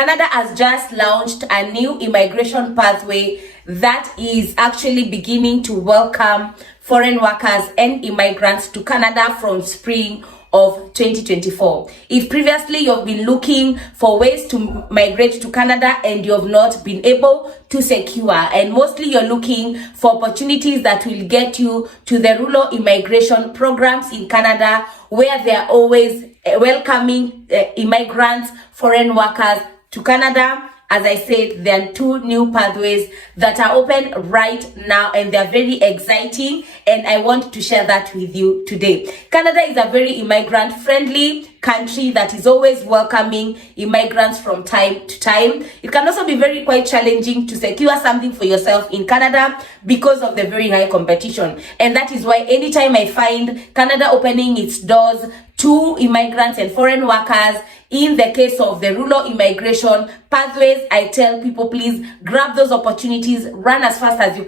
Canada has just launched a new immigration pathway that is actually beginning to welcome foreign workers and immigrants to Canada from spring of 2024. If previously you've been looking for ways to migrate to Canada and you have not been able to secure, and mostly you're looking for opportunities that will get you to the rural immigration programs in Canada, where they are always welcoming immigrants, foreign workers to Canada. As I said, there are two new pathways that are open right now, and they're very exciting, and I want to share that with you today. Canada is a very immigrant-friendly country that is always welcoming immigrants from time to time. It can also be very quite challenging to secure something for yourself in Canada because of the very high competition. And that is why anytime I find Canada opening its doors to immigrants and foreign workers, in the case of the rural immigration pathways, I tell people, please grab those opportunities, run as fast as you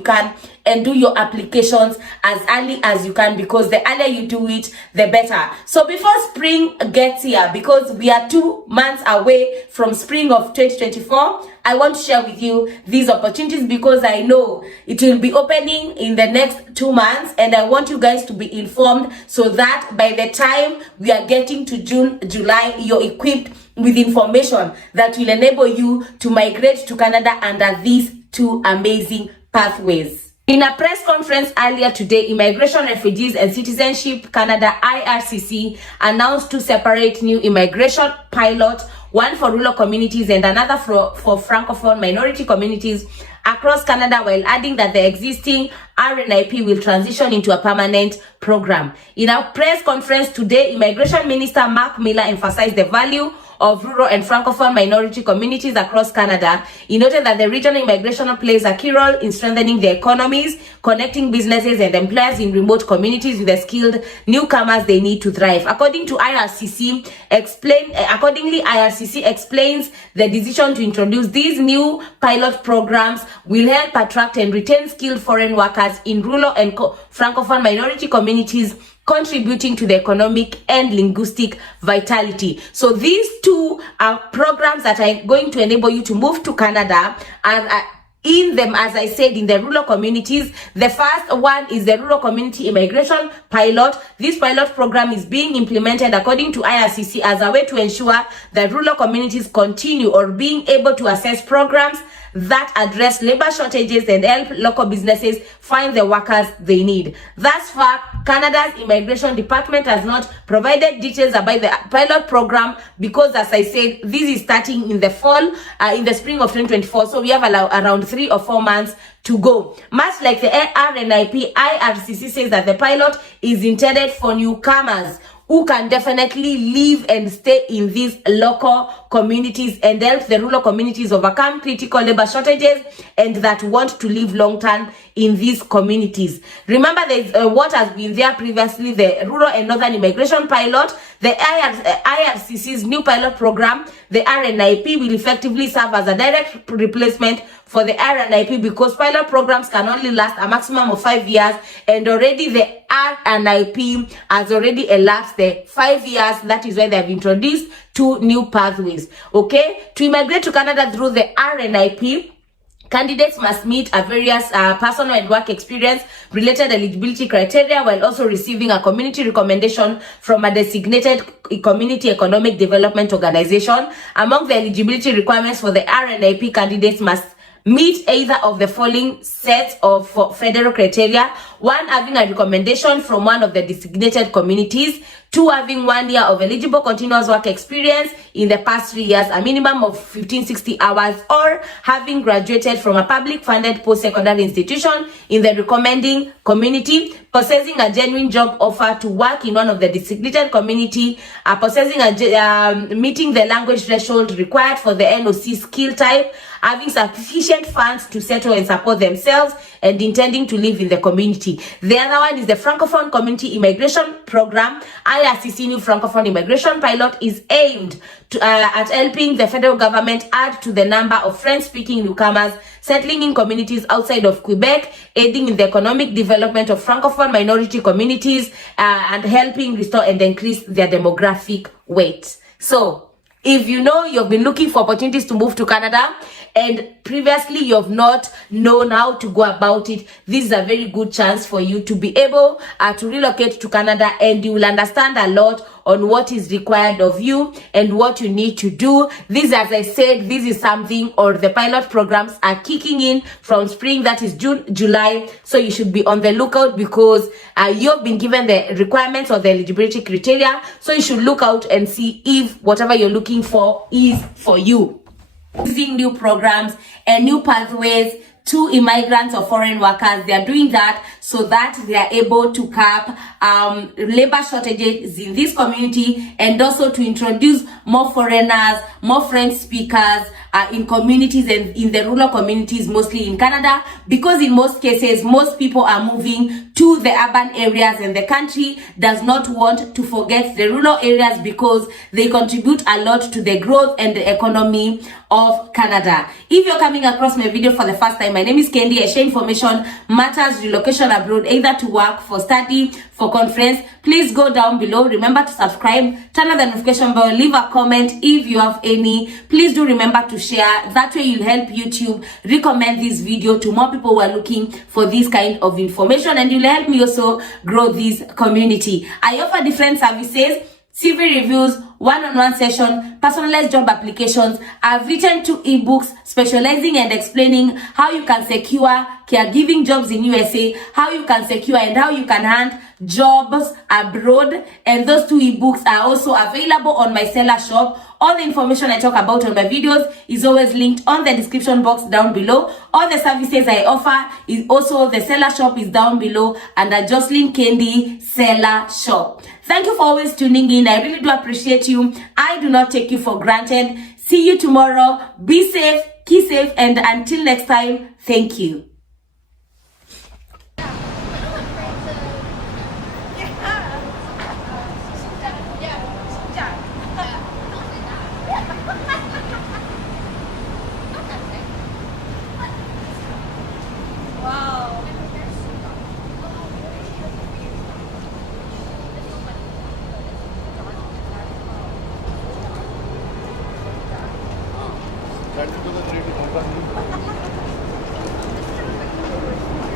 can, and do your applications as early as you can, because the earlier you do it, the better. So before spring gets here, because we are 2 months away from spring of 2024, I want to share with you these opportunities because I know it will be opening in the next 2 months, and I want you guys to be informed so that by the time we are getting to June, July, you're equipped with information that will enable you to migrate to Canada under these two amazing pathways. In a press conference earlier today, Immigration, Refugees and Citizenship Canada (IRCC) announced two separate new immigration pilots, one for rural communities and another for francophone minority communities across Canada, while adding that the existing RNIP will transition into a permanent program. In a press conference today, Immigration Minister Mark Miller emphasized the value of rural and francophone minority communities across Canada. He noted that the regional immigration plays a key role in strengthening their economies, connecting businesses and employers in remote communities with the skilled newcomers they need to thrive. According to IRCC, IRCC explains the decision to introduce these new pilot programs will help attract and retain skilled foreign workers in rural and francophone minority communities, contributing to the economic and linguistic vitality. So these two are programs that are going to enable you to move to Canada, and in them, as I said, in the rural communities. The first one is the Rural Community Immigration Pilot. This pilot program is being implemented according to IRCC as a way to ensure that rural communities continue or being able to access programs that address labor shortages and help local businesses find the workers they need. Thus far, Canada's Immigration Department has not provided details about the pilot program because, as I said, this is starting in the fall, in the spring of 2024. So we have around 3 or 4 months to go. Much like the RNIP, IRCC says that the pilot is intended for newcomers who can definitely live and stay in these local communities and help the rural communities overcome critical labor shortages and that want to live long term in these communities. Remember, there's what has been there previously, the Rural and Northern Immigration Pilot. The IRCC's new pilot program, the RNIP, will effectively serve as a direct replacement for the RNIP because pilot programs can only last a maximum of 5 years, and already the RNIP has already elapsed the 5 years. That is why they have introduced two new pathways. Okay, to immigrate to Canada through the RNIP, candidates must meet a various personal and work experience related eligibility criteria while also receiving a community recommendation from a designated community economic development organization. Among the eligibility requirements for the RNIP, candidates must meet either of the following sets of federal criteria: 1, having a recommendation from one of the designated communities; 2, having 1 year of eligible continuous work experience in the past 3 years, a minimum of 1560 hours, or having graduated from a public funded post-secondary institution in the recommending community, possessing a genuine job offer to work in one of the designated community, meeting the language threshold required for the NOC skill type, having sufficient funds to settle and support themselves, and intending to live in the community. The other one is the Francophone Community Immigration Program. IRCC new Francophone Immigration Pilot is aimed at helping the federal government add to the number of French-speaking newcomers settling in communities outside of Quebec, aiding in the economic development of Francophone minority communities, and helping restore and increase their demographic weight. So, If you know you've been looking for opportunities to move to Canada and previously you've not known how to go about it, this is a very good chance for you to be able to relocate to Canada, and you will understand a lot on what is required of you and what you need to do. This, as I said, this is something, or the pilot programs are kicking in from spring, that is June, July. So you should be on the lookout, because you've been given the requirements or the eligibility criteria. So you should look out and see if whatever you're looking for is for you. Using new programs and new pathways to immigrants or foreign workers, they are doing that so that they are able to curb labor shortages in this community, and also to introduce more foreigners, more French speakers in communities and in the rural communities, mostly in Canada, because in most cases, most people are moving to the urban areas, and the country does not want to forget the rural areas because they contribute a lot to the growth and the economy of Canada. If you're coming across my video for the first time, my name is Kendi. I share information matters relocation abroad, either to work, for study, for conference. Please go down below. Remember to subscribe, turn on the notification bell, leave a comment if you have any. Please do remember to share. That way you'll help YouTube recommend this video to more people who are looking for this kind of information, and you'll help me also grow this community. I offer different services: CV reviews, one-on-one session, personalized job applications. I've written 2 ebooks specializing and explaining how you can secure caregiving jobs in USA, how you can secure and how you can hunt jobs abroad. And those 2 ebooks are also available on my seller shop. All the information I talk about on my videos is always linked on the description box down below. All the services I offer is also, the seller shop is down below under Jocelyn Kendi Seller Shop. Thank you for always tuning in. I really do appreciate you. I do not take you for granted. See you tomorrow. Be safe, keep safe, and until next time, thank you. That is to the 3 to 1.